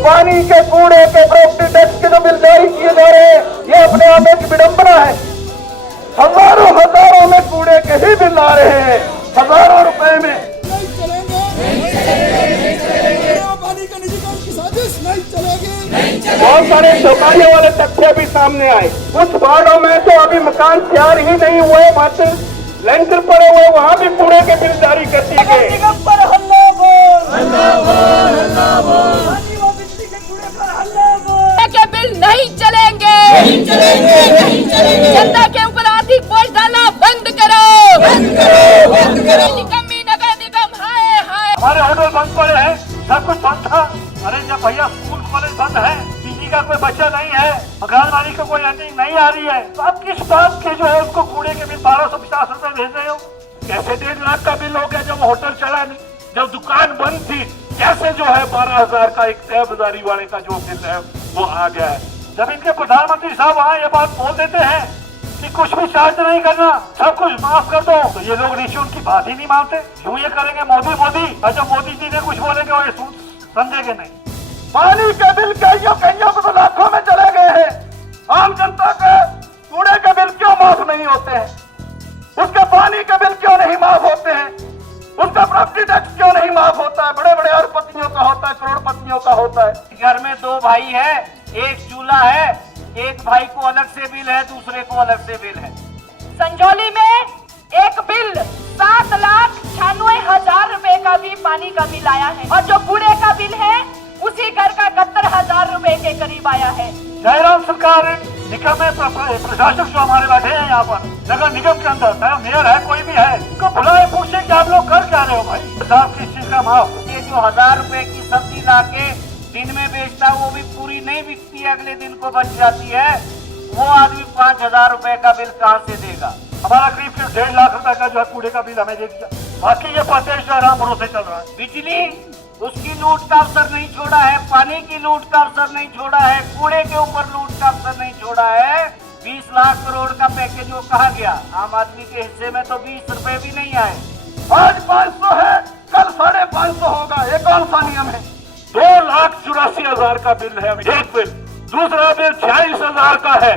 पानी के, कूड़े के, प्रॉपर्टी टैक्स के जो बिल जारी किए जा रहे हैं, ये अपने आप एक विडंबना है। हजारों में कूड़े के ही बिल आ रहे हैं, हजारों रुपए में। नहीं चलेंगे। पानी का निजीकरण की साजिश नहीं चलेगी। बहुत सारे चौकाने वाले तथ्य भी सामने आए। कुछ वार्डों में तो अभी मकान तैयार ही नहीं हुए, मात्र लेंटर पड़े हुए, वहाँ भी कूड़े के बिल जारी कर दिए गए। निगम पर हल्ला बोल, पानी व बिजली के कूड़े पर हल्ला बोल। के बिल नहीं चलेंगे। जनता के ऊपर आर्थिक बोझ डालना बंद करो। निकम्मी नगर निगम, हाय हाय। हमारे होटल बंद पड़े हैं, सब कुछ बंद था। अरे जब भैया स्कूल कॉलेज बंद है, पीजी का कोई बच्चा नहीं है, मकान मालिक को कोई अर्निंग नहीं आ रही है, तो आप किस बात के जो है उसको कूड़े के बिल 1250 रुपए भेज रहे हो? कैसे 1.5 लाख का बिल हो गया जब होटल चला नहीं, जब दुकान बंद थी? कैसे जो है 12,000 का एक तहबदारी वाले का जो बिल है वो आ गया है? जब इनके प्रधानमंत्री साहब वहाँ ये बात बोल देते हैं कि कुछ भी चार्ज नहीं करना, सब कुछ माफ कर दो, तो ये लोग नीचे उनकी बात ही नहीं मानते। यूं ये करेंगे मोदी मोदी, और जब मोदी जी ने कुछ बोलेंगे वो ये समझेंगे नहीं। पानी के बिल कईयों को तो लाखों में चले गए हैं। आम जनता के कूड़े के बिल क्यों माफ नहीं होते हैं? उसके पानी के बिल क्यों नहीं माफ होते हैं? उनका प्रॉपर्टी टैक्स क्यों नहीं माफ होता है? बड़े बड़े अरबपतियों का होता है, करोड़पतियों का होता है। घर में 2 भाई है, एक चूल्हा है, एक भाई को अलग से बिल है, दूसरे को अलग से बिल है। संजौली में एक बिल 7,96,000 रुपए का भी पानी का बिल आया है, और जो कूड़े का बिल है उसी घर का 71,000 रुपए के करीब आया है। जयराम सरकार निगम में प्रशासक जो हमारे बैठे हैं यहाँ पर नगर निगम के अंदर, चाहे मेयर है कोई भी है, उनको बुलाए, पूछे कि आप लोग कर क्या रहे हो भाई? साहब किस चीज का माफ? ये जो 1000 रुपए की सब्जी लाके दिन में बेचता है, वो भी पूरी नहीं बिकती है, अगले दिन को बच जाती है, वो आदमी 5,000 रुपए का बिल कहाँ से देगा? हमारा करीब 1.5 लाख रुपए का जो है कूड़े का बिल हमें दे दिया। बाकी ये प्रदेश जो आराम भरोसे चल रहा है। बिजली, उसकी लूट का अवसर नहीं छोड़ा है, पानी की लूट का अवसर नहीं छोड़ा है, कूड़े के ऊपर लूट का अवसर नहीं छोड़ा है। 20 लाख करोड़ का पैकेज वो कहा गया, आम आदमी के हिस्से में तो 20 रुपए भी नहीं आए। आज 500 है, कल 550 होगा, ये कौन सा नियम है? 2,84,000 का बिल है अभी एक बिल। दूसरा बिल 46,000 का है।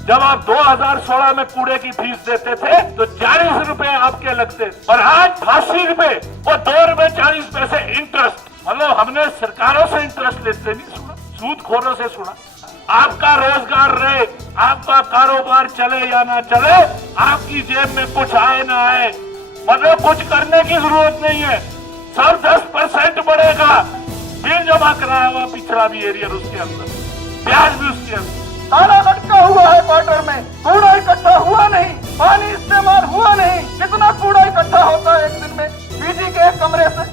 जब आप 2016 में कूड़े की फीस देते थे तो 40 रुपए आपके लगते, और आज 80 रुपए और 2 रुपए 40 पैसे इंटरेस्ट। मतलब हमने सरकारों से इंटरेस्ट लेते नहीं सुना, सूदखोरों से सुना। आपका रोजगार रहे, आपका कारोबार चले या ना चले, आपकी जेब में कुछ आए ना आए, मतलब कुछ करने की जरूरत नहीं है। सब 10% बढ़ेगा। बिल जमा कराया हुआ पिछड़ा भी एरियर उसके अंदर, ब्याज भी उसके अंदर। ताला लटका हुआ है क्वार्टर में, कूड़ा इकट्ठा हुआ नहीं, पानी इस्तेमाल हुआ नहीं। कितना कूड़ा इकट्ठा होता है एक दिन में पीजी के एक कमरे से?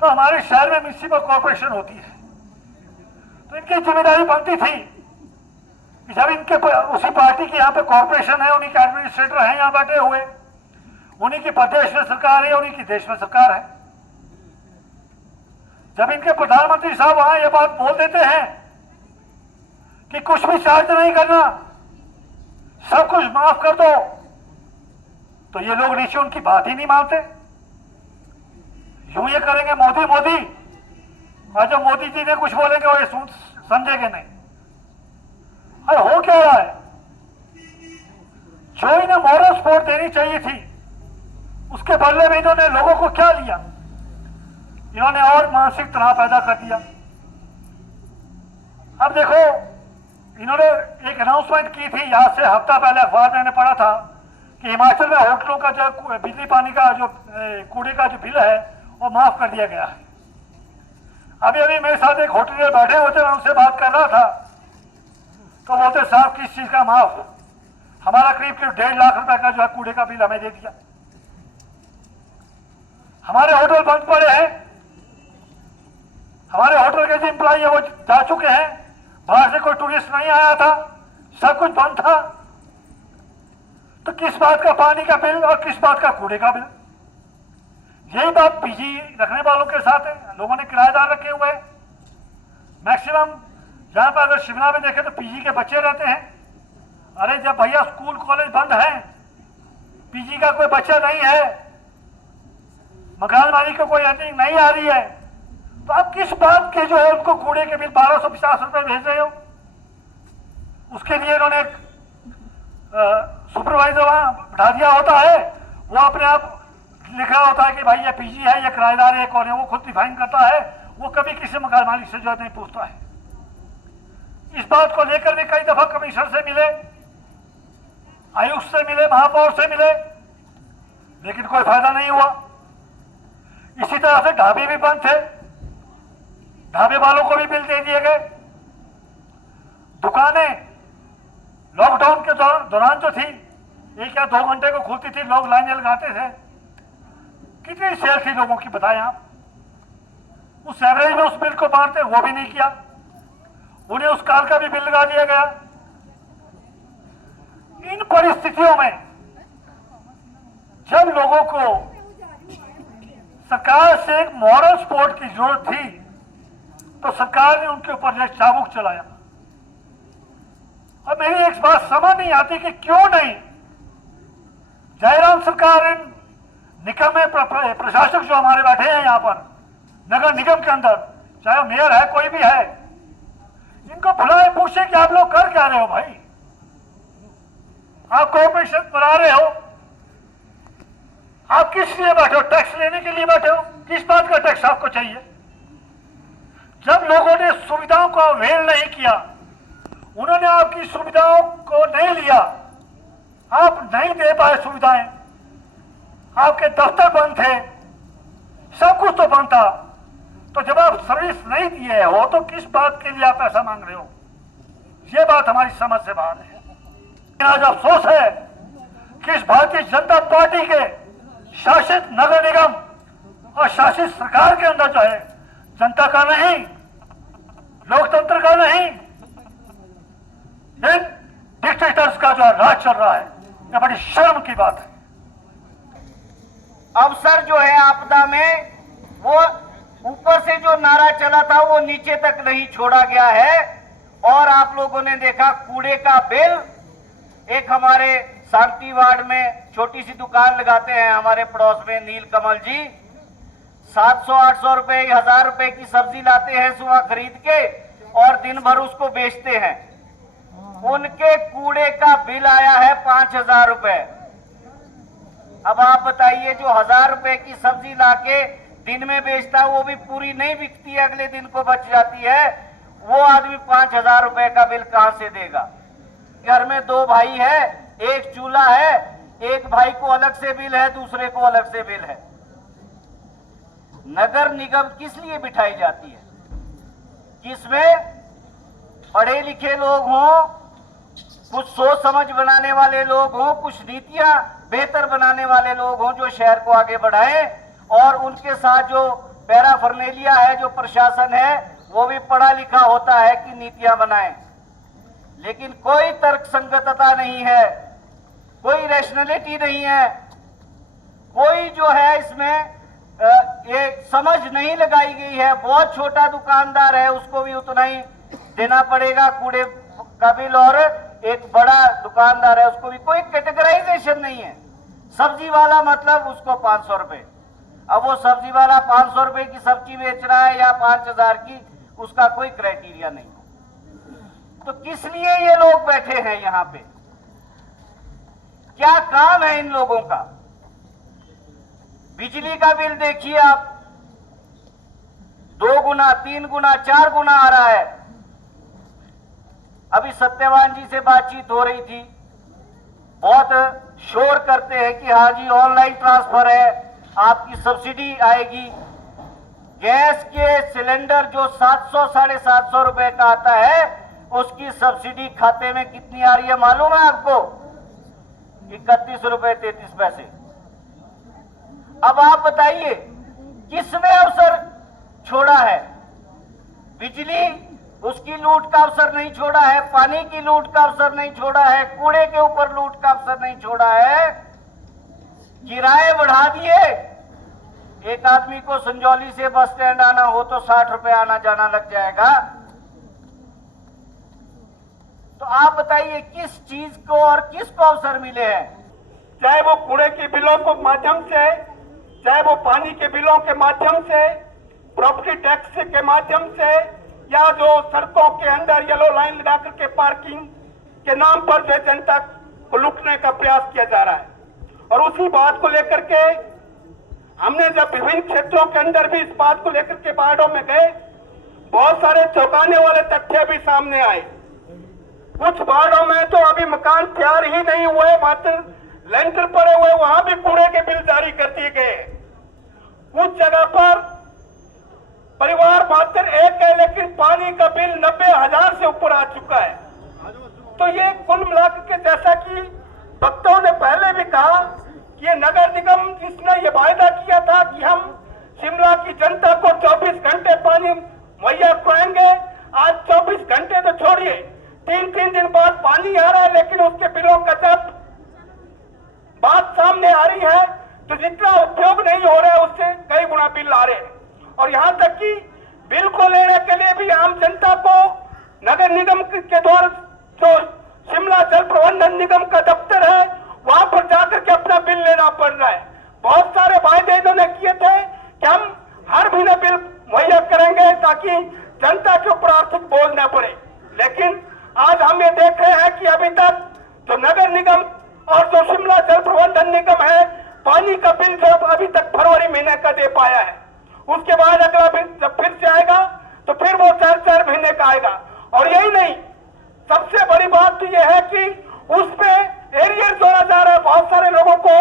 तो हमारे शहर में म्युनिसिपल कॉर्पोरेशन होती है, तो इनकी जिम्मेदारी बनती थी कि जब इनके उसी पार्टी की यहाँ पे कॉर्पोरेशन है, उन्हीं के एडमिनिस्ट्रेटर हैं यहाँ बैठे हुए, उन्हीं की प्रदेश में सरकार है, उन्हीं की देश में सरकार है। जब इनके प्रधानमंत्री साहब वहां ये बात बोल देते हैं कि कुछ भी चार्ज नहीं करना, सब कुछ माफ कर दो, तो ये लोग नीचे उनकी बात ही नहीं मानते। यूं ये करेंगे मोदी मोदी, और जब मोदी जी ने कुछ बोलेंगे वो ये समझेंगे नहीं। अरे हो क्या रहा है? जो इन्हें मॉरल सपोर्ट देनी चाहिए थी, उसके बदले में इन्होंने लोगों को क्या लिया? इन्होंने और मानसिक तनाव पैदा कर दिया। अब देखो, इन्होंने एक अनाउंसमेंट की थी, यहाँ से हफ्ता पहले अखबार में मैंने पढ़ा था कि हिमाचल में होटलों का जो बिजली पानी का जो कूड़े का जो बिल है वो माफ कर दिया गया है। अभी अभी मेरे साथ एक होटलियर बैठे होते, मैं उनसे बात कर रहा था, तो बोलते साहब किस चीज का माफ? हमारा करीब 1.5 लाख रुपए का जो है कूड़े का बिल हमें दे दिया। हमारे होटल बंद पड़े हैं, हमारे होटल के जो एम्प्लॉई है वो जा चुके हैं, बाहर से कोई टूरिस्ट नहीं आया था, सब कुछ बंद था। तो किस बात का पानी का बिल और किस बात का कूड़े का बिल? यही बात पीजी रखने वालों के साथ है। लोगों ने किराएदार रखे हुए हैं मैक्सिमम। जहां पर अगर शिमला में देखें तो पीजी के बच्चे रहते हैं। अरे जब भैया स्कूल कॉलेज बंद है, पीजी का कोई बच्चा नहीं है, मकान मालिक को कोई अर्निंग नहीं आ रही है, तो आप किस बात के जो है उनको कूड़े के बिल 1250 रुपए भेज रहे हो? उसके लिए इन्होंने एक सुपरवाइजर वहां बैठा दिया होता है, वो अपने आप लिख रहा होता है कि भाई ये पीजी है, ये किराएदार है, कौन है, वो खुद डिफाइन करता है, वो कभी किसी मकान मालिक से जो नहीं पूछता है। इस बात को लेकर भी कई दफा कमिश्नर से मिले, आयुक्त से मिले, महापौर से मिले, लेकिन कोई फायदा नहीं हुआ। इसी तरह से ढाबे भी बंद थे, ढाबे वालों को भी बिल दे दिए गए। दुकानें लॉकडाउन के दौरान जो थी 1 या 2 घंटे को खुलती थी, लोग लाइनें लगाते थे, कितनी सेल थी लोगों की बताएं आप? उस एवरेज में उस बिल को बांटते, वो भी नहीं किया, उन्हें उस कार का भी बिल लगा दिया गया। इन परिस्थितियों में जब लोगों को सरकार से एक मॉरल सपोर्ट की जरूरत थी, तो सरकार ने उनके ऊपर जो चाबुक चलाया। अब मेरी एक बात समझ नहीं आती कि क्यों नहीं जयराम सरकार इन निगम में प्रशासक जो हमारे बैठे हैं यहाँ पर नगर निगम के अंदर, चाहे वो मेयर है कोई भी है, इनको बुलाए, पूछे कि आप लोग कर क्या रहे हो भाई? आप कॉर्पोरेशन बना रहे हो, आप किस लिए बैठे हो? टैक्स लेने के लिए बैठे हो? किस बात का टैक्स आपको चाहिए? जब लोगों ने सुविधाओं को अवेल नहीं किया, उन्होंने आपकी सुविधाओं को नहीं लिया, आप नहीं दे पाए सुविधाएं, आपके दफ्तर बंद थे, सब कुछ तो बंद था, तो जब आप सर्विस नहीं दिए हो तो किस बात के लिए आप पैसा मांग रहे हो? ये बात हमारी समझ से बाहर है। आज अफसोस है कि इस भारतीय जनता पार्टी के शासित नगर निगम और शासित सरकार के अंदर जो है जनता का नहीं, लोकतंत्र का नहीं, इन डिक्टेटर्स का जो राज चल रहा है। यह बड़ी शर्म की बात है। अवसर जो है आपदा में, वो ऊपर से जो नारा चला था वो नीचे तक नहीं छोड़ा गया है। और आप लोगों ने देखा कूड़े का बिल, एक हमारे शांति वार्ड में छोटी सी दुकान लगाते हैं हमारे पड़ोस में नील कमल जी, 700-800 रुपए 1000 रुपए की सब्जी लाते हैं सुबह खरीद के और दिन भर उसको बेचते हैं। उनके कूड़े का बिल आया है 5000 रुपए। अब आप बताइए, जो 1000 रुपए की सब्जी लाके दिन में बेचता है वो भी पूरी नहीं बिकती है, अगले दिन को बच जाती है, वो आदमी 5000 रुपए का बिल कहां से देगा? घर में 2 भाई है, एक चूल्हा है, एक भाई को अलग से बिल है, दूसरे को अलग से बिल है। नगर निगम किस लिए बिठाई जाती है? किसमें पढ़े लिखे लोग हों, कुछ सोच समझ बनाने वाले लोग हों, कुछ नीतियां बेहतर बनाने वाले लोग हों जो शहर को आगे बढ़ाएं, और उनके साथ जो पैराफर्नेलिया है, जो प्रशासन है, वो भी पढ़ा लिखा होता है कि नीतियां बनाएं। लेकिन कोई तर्क संगतता नहीं है, कोई रैशनैलिटी नहीं है, कोई जो है इसमें ये समझ नहीं लगाई गई है। बहुत छोटा दुकानदार है, उसको भी उतना ही देना पड़ेगा कूड़े का बिल, और एक बड़ा दुकानदार है उसको भी कोई कैटेगराइजेशन नहीं है। सब्जी वाला मतलब उसको 500 रुपए, अब वो सब्जी वाला 500 रुपए की सब्जी बेच रहा है या 5000 की, उसका कोई क्राइटेरिया नहीं। तो किस लिए ये लोग बैठे हैं यहाँ पे? क्या काम है इन लोगों का? बिजली का बिल देखिए आप, 2 गुना, 3 गुना, 4 गुना आ रहा है। अभी सत्यवान जी से बातचीत हो रही थी, बहुत शोर करते हैं कि हाँ जी ऑनलाइन ट्रांसफर है, आपकी सब्सिडी आएगी। गैस के सिलेंडर जो 700-750 रुपए का आता है, उसकी सब्सिडी खाते में कितनी आ रही है मालूम है आपको? 31 रुपए 33 पैसे। अब आप बताइए किसने अवसर छोड़ा है? बिजली, उसकी लूट का अवसर नहीं छोड़ा है, पानी की लूट का अवसर नहीं छोड़ा है, कूड़े के ऊपर लूट का अवसर नहीं छोड़ा है, किराए बढ़ा दिए। एक आदमी को संजौली से बस स्टैंड आना हो तो 60 रुपए आना जाना लग जाएगा। तो आप बताइए किस चीज को और किसको अवसर मिले हैं? चाहे वो कूड़े के बिलों के माध्यम से, चाहे वो पानी के बिलों के माध्यम से, प्रॉपर्टी टैक्स के माध्यम से, या जो सड़कों के अंदर येलो लाइन लगा करके पार्किंग के नाम पर जो जनता को लूटने का प्रयास किया जा रहा है। और उसी बात को लेकर के हमने जब विभिन्न क्षेत्रों के अंदर भी इस बात को लेकर के वार्डों में गए, बहुत सारे चौंकाने वाले तथ्य भी सामने आए। कुछ वार्डों में तो अभी मकान तैयार ही नहीं हुए, मात्र लेंटर पड़े हुए, वहां भी कूड़े के बिल जारी कर दिए गए। कुछ जगह पर परिवार मात्र एक है, लेकिन पानी का बिल 90,000 से ऊपर आ चुका है। तो ये कुल मिलाकर के, जैसा कि वक्ताओं ने पहले भी कहा कि ये नगर निगम जिसने ये वायदा किया था कि हम शिमला की जनता को 24 घंटे पानी मुहैया कराएंगे, आज 24 घंटे तो छोड़िए, 3-3 दिन बाद पानी आ रहा है, लेकिन उसके बिलों का जब बात सामने आ रही है तो जितना उपयोग नहीं हो रहा है उससे कई गुना बिल आ रहे हैं। और यहां तक कि बिल को लेने के लिए भी आम जनता को नगर निगम के द्वारा जो शिमला जल प्रबंधन निगम का दफ्तर है वहां पर जाकर के अपना बिल लेना पड़ रहा है। बहुत सारे वायदे इन्होंने किए थे कि हम हर महीने बिल मुहैया करेंगे ताकि जनता के ऊपर आर्थिक बोझ न पड़े, लेकिन आज हम ये देख रहे हैं कि अभी तक जो नगर निगम और जो शिमला जल प्रबंधन निगम है, पानी का बिल जो अभी तक फरवरी महीने का दे पाया है। उसके बाद अगला बिल जब फिर से आएगा तो फिर वो 4-4 महीने का आएगा। और यही नहीं, सबसे बड़ी बात तो यह है कि उस पे एरियर जोड़ा जा रहा है। बहुत सारे लोगों को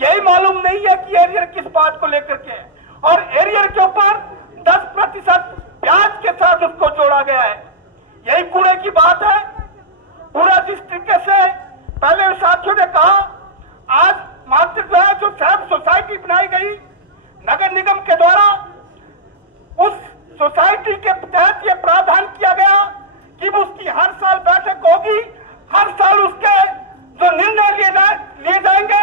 यही मालूम नहीं है कि एरियर किस बात को लेकर के है, और एरियर के ऊपर 10% ब्याज के साथ उसको जोड़ा गया है। यही कूड़े की बात है। पूरा जिस तरीके से पहले साथियों ने कहा, आज मात्र जो है जो सेल्फ सोसाइटी बनाई गई नगर निगम के द्वारा, उस सोसाइटी के तहत यह प्रावधान किया गया कि उसकी हर साल बैठक होगी, हर साल उसके जो निर्णय लिए जाएंगे,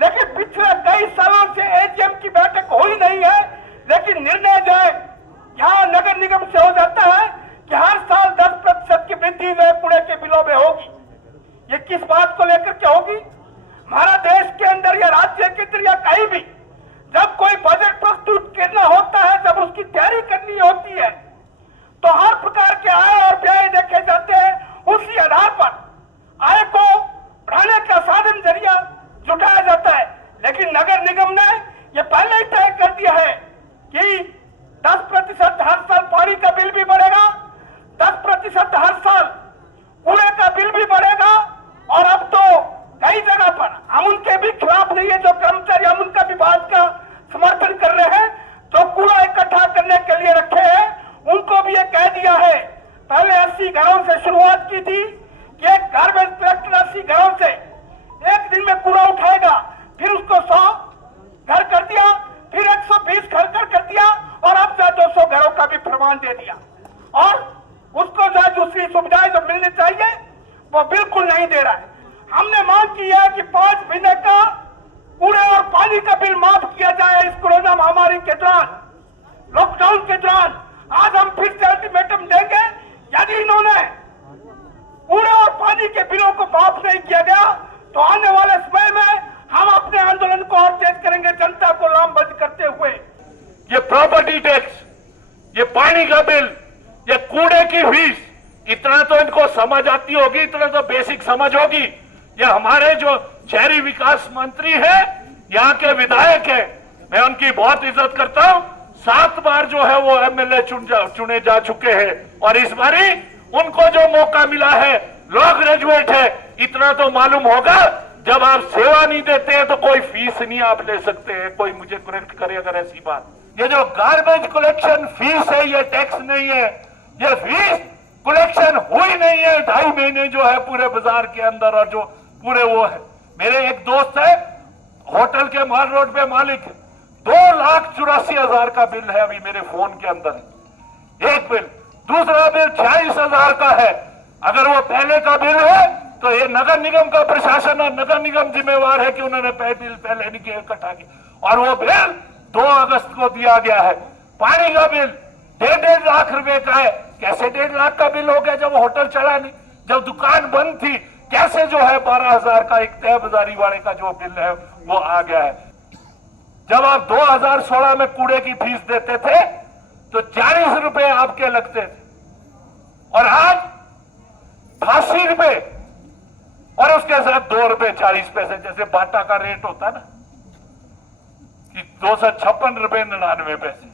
लेकिन पिछले कई सालों से एजीएम की बैठक हो ही नहीं है। लेकिन निर्णय जो है यहाँ नगर निगम से हो जाता है कि हर साल 10% की वृद्धि जो है कूड़े के बिलों में होगी। ये किस बात को लेकर के होगी? हमारा देश के अंदर या राज्य के अंदर या कहीं भी जब कोई बजट प्रस्तुत करना होता है, जब उसकी तैयारी करनी होती है, तो हर प्रकार के आय और व्यय देखे जाते हैं। उसी आधार पर आय को बढ़ाने का साधन जरिया जुटाया जाता है। लेकिन नगर निगम ने यह पहले ही तय कर दिया है कि 10% हर साल पानी का बिल भी बढ़ेगा, 10% हर साल कूड़े का बिल भी बढ़ेगा। और अब तो कई जगह पर हम उनके भी खिलाफ नहीं है, जो कर्मचारी हम उनका भी बात का समर्थन कर रहे हैं, जो कूड़ा इकट्ठा करने के लिए रखे हैं, उनको भी ये कह दिया है। पहले 80 घरों से शुरुआत की थी कि एक गार्बेज कलेक्टर 80 घरों से एक दिन में कूड़ा उठाएगा, फिर उसको 100 घर कर दिया, फिर 120 घर कर दिया, और अब जो 200 घरों का भी प्रमाण दे दिया। और उसको जो दूसरी सुविधाएं जो मिलनी चाहिए वो बिल्कुल नहीं दे रहा है। हमने मांग की है कि 5 महीने का कूड़े और पानी का बिल माफ किया जाए इस कोरोना महामारी के दौरान, लॉकडाउन के दौरान। आज हम फिर से अल्टीमेटम देंगे, यदि इन्होंने कूड़े और पानी के बिलों को माफ नहीं किया गया तो आने वाले समय में हम अपने आंदोलन को और तेज करेंगे, जनता को लामबंद करते हुए। ये प्रॉपर्टी टैक्स, ये पानी का बिल, ये कूड़े की फीस, इतना तो इनको समझ आती होगी, इतना तो बेसिक समझ होगी। ये हमारे जो शहरी विकास मंत्री हैं, यहाँ के विधायक हैं, मैं उनकी बहुत इज्जत करता हूँ। 7 बार जो है वो एमएलए चुने जा चुके हैं, और इस बारी उनको जो मौका मिला है, लॉ ग्रेजुएट है, इतना तो मालूम होगा। जब आप सेवा नहीं देते हैं तो कोई फीस नहीं आप ले सकते हैं। कोई मुझे करेक्ट करे अगर ऐसी बात। ये जो गार्बेज कलेक्शन फीस है, ये टैक्स नहीं है, ये फीस कलेक्शन हुई नहीं है 2.5 महीने जो है पूरे बाजार के अंदर, और जो पूरे वो है। मेरे एक दोस्त है होटल के माल रोड पे मालिक, 2,84,000 का बिल है अभी मेरे फोन के अंदर एक बिल। दूसरा बिल 46,000 का है। अगर वो पहले का बिल है तो ये नगर निगम का प्रशासन और नगर निगम जिम्मेवार है कि उन्होंने बिल पहले नहीं किया, इकट्ठा किया। और वो बिल 2 अगस्त को दिया गया है। पानी का बिल 1.5 लाख रुपए का है। कैसे 1.5 लाख का बिल हो गया जब होटल चला नहीं, जब दुकान बंद थी? कैसे जो है 12,000 का एक तय बाजारी वाले का जो बिल है वो आ गया है। जब आप 2016 में कूड़े की फीस देते थे तो 40 रुपए आपके लगते थे और आज 88 रुपए और उसके साथ 2 रुपए 40 पैसे, जैसे बाटा का रेट होता है ना कि 256 रुपए 99 पैसे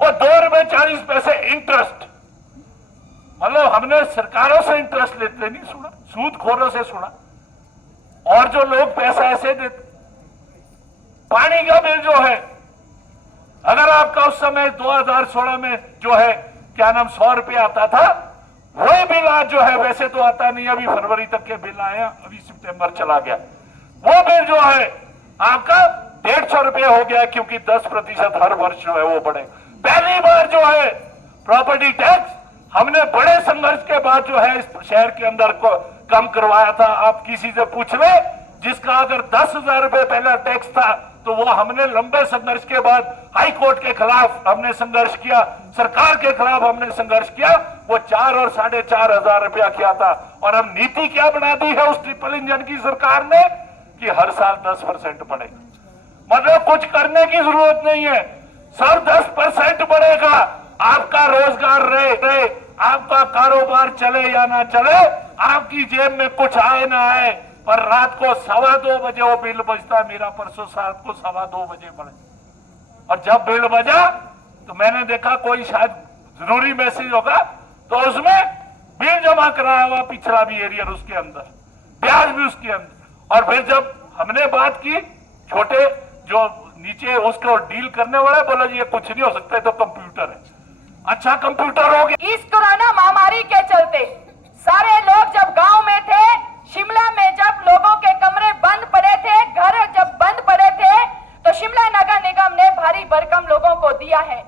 और 2 रुपए 40 पैसे इंटरेस्ट। मतलब हमने सरकारों से इंटरेस्ट लेते नहीं सुना, सूदखोरों से सुना। और जो लोग पैसा ऐसे देते, पानी का बिल जो है, अगर आपका उस समय 2016 में जो है क्या नाम 100 रुपये आता था, वही बिल आज जो है, वैसे तो आता नहीं, अभी फरवरी तक के बिल आए, अभी सितंबर चला गया, वो बिल जो है आपका 150 रुपये हो गया, क्योंकि 10% हर वर्ष जो है वो बढ़े। पहली बार जो है प्रॉपर्टी टैक्स हमने बड़े संघर्ष के बाद जो है इस शहर के अंदर को कम करवाया था। आप किसी से पूछ ले, जिसका अगर 10,000 रुपए पहला टैक्स था तो वो हमने लंबे संघर्ष के बाद हाई कोर्ट के खिलाफ हमने संघर्ष किया, सरकार के खिलाफ हमने संघर्ष किया, वो 4 और 4,500 रुपया किया था। और अब नीति क्या बना दी है उस ट्रिपल इंजन की सरकार ने कि हर साल 10% बढ़ेगा। मतलब कुछ करने की जरूरत नहीं है, सब 10% बढ़ेगा। आपका रोजगार रहे, आपका कारोबार चले या ना चले, आपकी जेब में कुछ आए ना आए, पर रात को 2:15 बजे वो बिल बजता है। मेरा परसों रात को 2:15 बजे बजे, और जब बिल बजा तो मैंने देखा कोई शायद जरूरी मैसेज होगा, तो उसमें बिल जमा कराया हुआ पिछला भी एरियर उसके अंदर, ब्याज भी उसके अंदर। और फिर जब हमने बात की छोटे जो नीचे उसको डील करने वाला, बोला जी ये कुछ नहीं हो सकता, तो कंप्यूटर है। अच्छा कंप्यूटर हो गया। इस कोरोना महामारी के चलते सारे लोग जब गांव में थे, शिमला में जब लोगों के कमरे बंद पड़े थे, घर जब बंद पड़े थे, तो शिमला नगर निगम ने भारी भरकम लोगों को दिया है।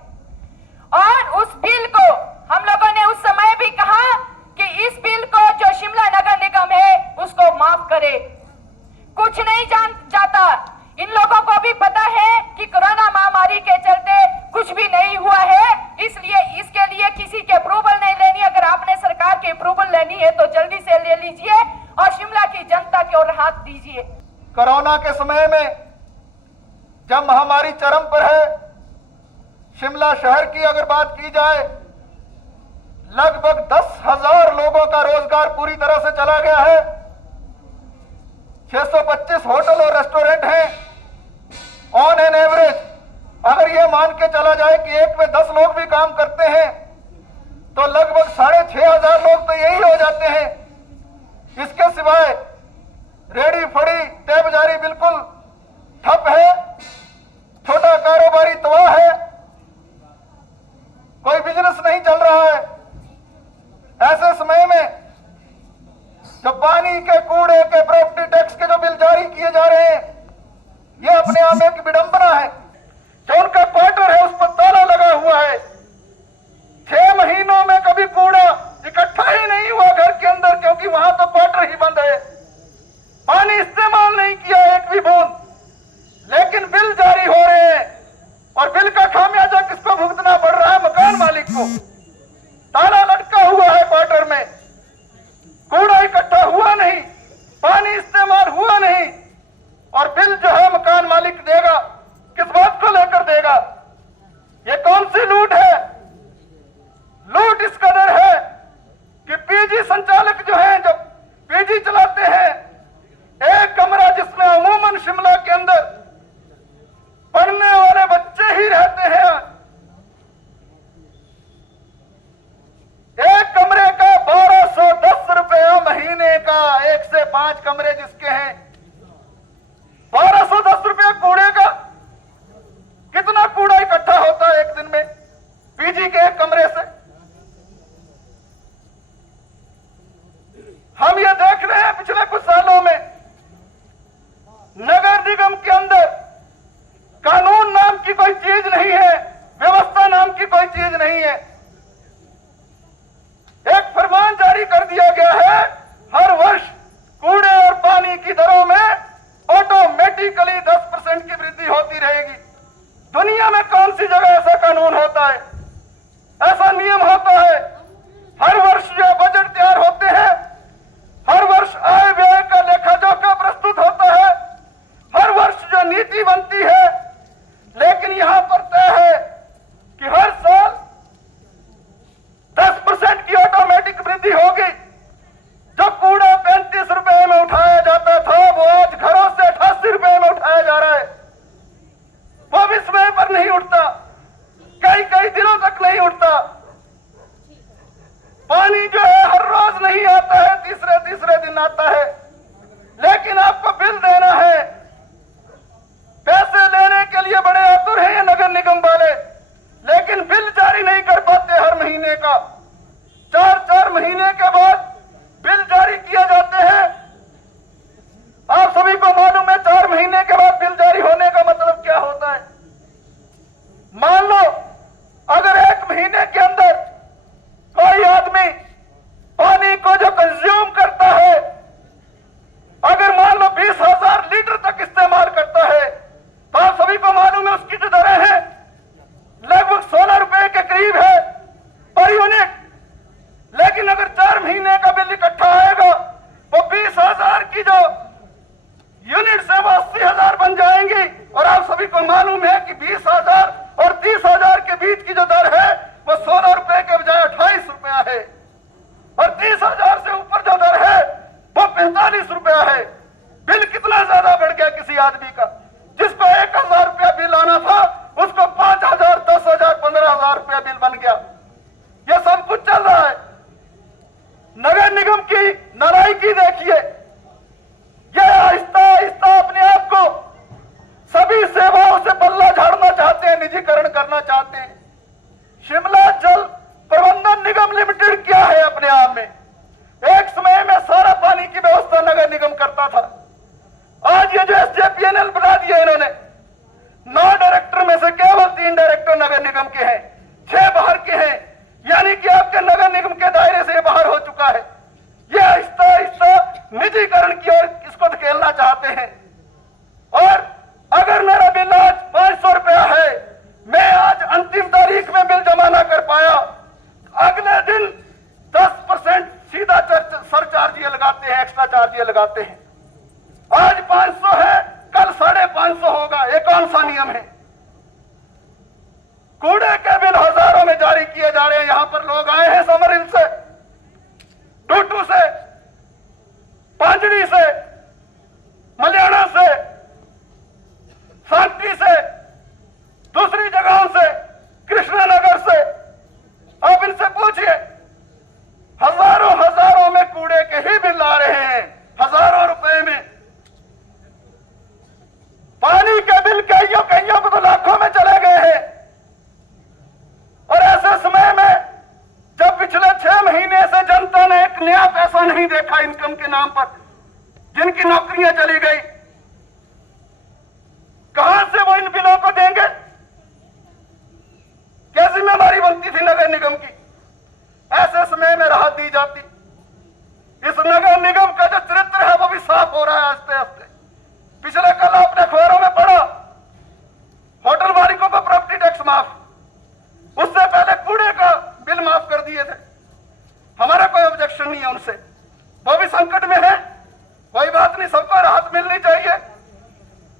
और उस बिल को हम लोगों ने उस समय भी कहा कि इस बिल को जो शिमला नगर निगम है उसको माफ करे। कुछ नहीं जाता, इन लोगों को भी पता है कि कोरोना महामारी के चलते कुछ भी नहीं हुआ है, इसलिए इसके लिए किसी के अप्रूवल नहीं लेनी। अगर आपने सरकार की अप्रूवल लेनी है तो जल्दी से ले लीजिए और शिमला की जनता की ओर हाथ दीजिए। कोरोना के समय में जब महामारी चरम पर है, शिमला शहर की अगर बात की जाए, लगभग 10,000 लोगों का रोजगार पूरी तरह से चला गया है। 625 होटल और रेस्टोरेंट हैं। ऑन एन एवरेज अगर ये मान के चला जाए कि एक में 10 लोग भी काम करते हैं तो लगभग 6,500 लोग तो यही हो जाते हैं। इसके सिवाय रेडी फड़ी तहबाजारी बिल्कुल ठप है, छोटा कारोबारी तबाह है, कोई बिजनेस नहीं चल रहा है। ऐसे समय में जब पानी के, कूड़े के, प्रॉपर्टी टैक्स के जो बिल जारी किए जा रहे हैं, ये अपने आप एक विडंबना है। जो उनका क्वार्टर है उस पर ताला लगा हुआ है। 6 महीनों में कभी कूड़ा इकट्ठा ही नहीं हुआ घर के अंदर, क्योंकि वहां तो क्वार्टर ही बंद है। पानी इस्तेमाल नहीं किया एक भी बूंद, लेकिन बिल जारी हो रहे हैं। और बिल का खामियाजा किसको भुगतना पड़ रहा है? मकान मालिक को। ताला लटका हुआ है क्वार्टर में, कूड़ा इकट्ठा हुआ नहीं, पानी इस्तेमाल हुआ नहीं, और बिल जो है मकान मालिक देगा। किस बात को लेकर देगा? ये कौन सी लूट है? लूट इस कदर है कि पीजी संचालक जो हैं, जब पीजी चलाते हैं, एक कमरा जिसमें अमूमन शिमला के अंदर पढ़ने वाले बच्चे ही रहते हैं, एक कमरे का 1210 रुपया महीने का। 1 से 5 कमरे जिसके हैं, 1210 रुपया कूड़े का। कितना कूड़ा इकट्ठा होता है एक दिन में पीजी के एक कमरे से? हम ये देख रहे हैं पिछले कुछ सालों में नगर निगम के अंदर कानून नाम की कोई चीज नहीं है, व्यवस्था नाम की कोई चीज नहीं है। एक फरमान जारी कर दिया गया है, हर वर्ष कूड़े और पानी की दरों में ऑटोमेटिकली 10% की वृद्धि होती रहेगी। दुनिया में कौन सी जगह ऐसा कानून होता है, ऐसा नियम होता है? हर वर्ष जो बजट तैयार होते हैं, हर वर्ष आय व्यय का लेखा जोखा प्रस्तुत होता है, हर वर्ष जो नीति बनती है, 80,000 बन जाएंगी। और आप सभी को मालूम है कि 20,000 और 30,000 के बीच की जो दर है वो 16 रुपए के बजाय 28 रुपया है, और 30,000 से ऊपर जो दर है वो 45 रुपया है। बिल कितना ज्यादा बढ़ गया किसी आदमी का, जिसको 1,000 रुपया बिल आना था उसको 5,000, 10,000, 15,000 रुपया बिल बन गया। यह सब कुछ चल रहा है। नगर निगम की नालायकी देखिए, यह आहिस्ता आहिस्ता अपने आप को सभी सेवाओं से पल्ला झाड़ना चाहते हैं, निजीकरण करना चाहते हैं। शिमला जल प्रबंधन निगम लिमिटेड क्या है अपने आप में? एक समय में सारा पानी की व्यवस्था नगर निगम करता था। आज ये जो SJPNL बना दिया इन्होंने, 9 डायरेक्टर में से केवल 3 डायरेक्टर नगर निगम के हैं, 6 बाहर के हैं, यानी कि आपके नगर निगम के दायरे से बाहर हो चुका है। ये आहिस्ता आहिस्ता निजीकरण की ओर इसको धकेलना चाहते हैं। और अगर मेरा बिल आज 500 रुपया है, मैं आज अंतिम तारीख में बिल जमा ना कर पाया, अगले दिन 10% सीधा सरचार्ज ये लगाते हैं, एक्स्ट्रा चार्ज ये लगाते हैं। आज 500 है, कल 550 होगा। ये कौन सा नियम है? कूड़े के बिल हजारों में जारी किए जा रहे हैं। यहां पर लोग आए हैं समरहिल से, टूटू से, पांजड़ी से, मलियाना से, सांटी से, दूसरी जगहों से, कृष्णनगर से। आप इनसे पूछिए, हजारों में कूड़े के ही बिल आ रहे हैं, हजारों रुपए में। पानी के बिल कईयों को तो लाखों में चले गए हैं। और ऐसे समय में जब पिछले 6 महीने से जनता ने एक नया पैसा नहीं देखा इनकम के नाम पर, जिनकी नौकरियां चली गई, कहां से वो इन बिलों को देंगे? क्या जिम्मेदारी बनती थी नगर निगम की? ऐसे समय में राहत दी जाती। इस नगर निगम का जो चरित्र है वो भी साफ हो रहा है आस्ते आस्ते। पिछले कल आपने अखबारों में पढ़ा, होटल मालिकों को प्रॉपर्टी टैक्स माफ, उससे पहले कूड़े का बिल माफ कर दिए थे। हमारा कोई ऑब्जेक्शन नहीं है उनसे, वो भी संकट में है, कोई बात नहीं, सबको राहत मिलनी चाहिए।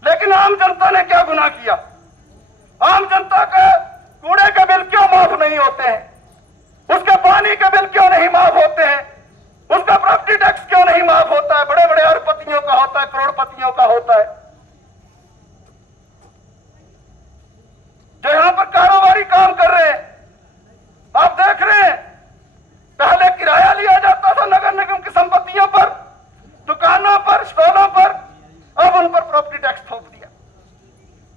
लेकिन आम जनता ने क्या गुनाह किया? आम जनता का कूड़े के बिल क्यों माफ नहीं होते हैं? उसके पानी के बिल क्यों नहीं माफ होते हैं? उसका प्रॉपर्टी टैक्स क्यों नहीं माफ होता है? बड़े बड़े अरबपतियों का होता है, करोड़पतियों का होता है। जो यहां पर कारोबारी काम कर रहे हैं, आप देख रहे हैं, पहले किराया लिया जाता था नगर निगम की संपत्तियों पर, दुकानों पर, स्टॉलों पर, अब उन पर प्रॉपर्टी टैक्स थोप दिया।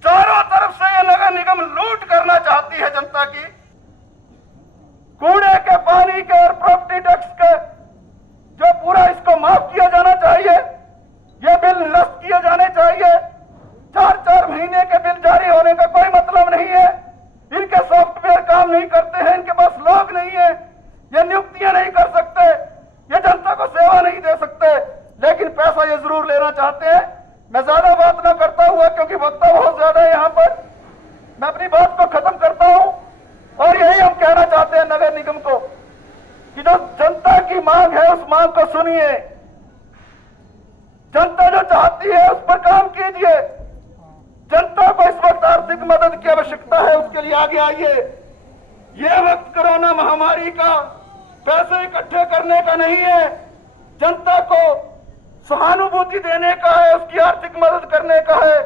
चारों तरफ से यह नगर निगम लूट करना चाहती है जनता की। कूड़े के, पानी के और प्रॉपर्टी टैक्स के जो पूरा इसको माफ किया जाना चाहिए, ये बिल निरस्त किए जाने चाहिए। 4-4 महीने के बिल जारी होने का कोई मतलब नहीं है। इनके सॉफ्टवेयर काम नहीं करते हैं, इनके पास लोग नहीं है, ये नियुक्तियां नहीं कर सकते, ये जनता को सेवा नहीं दे सकते, लेकिन पैसा ये जरूर लेना चाहते हैं। मैं ज्यादा बात ना करता हुआ, क्योंकि वक्ता बहुत ज्यादा है यहां पर, मैं अपनी बात को खत्म करता हूं। और यही हम कहना चाहते हैं नगर निगम को कि जो जनता की मांग है उस मांग को सुनिए, जनता जो चाहती है उस पर काम कीजिए। जनता को इस वक्त आर्थिक मदद की आवश्यकता है, उसके लिए आगे आइए। यह वक्त कोरोना महामारी का पैसे इकट्ठे करने का नहीं है, जनता को सहानुभूति देने का है, उसकी आर्थिक मदद करने का है।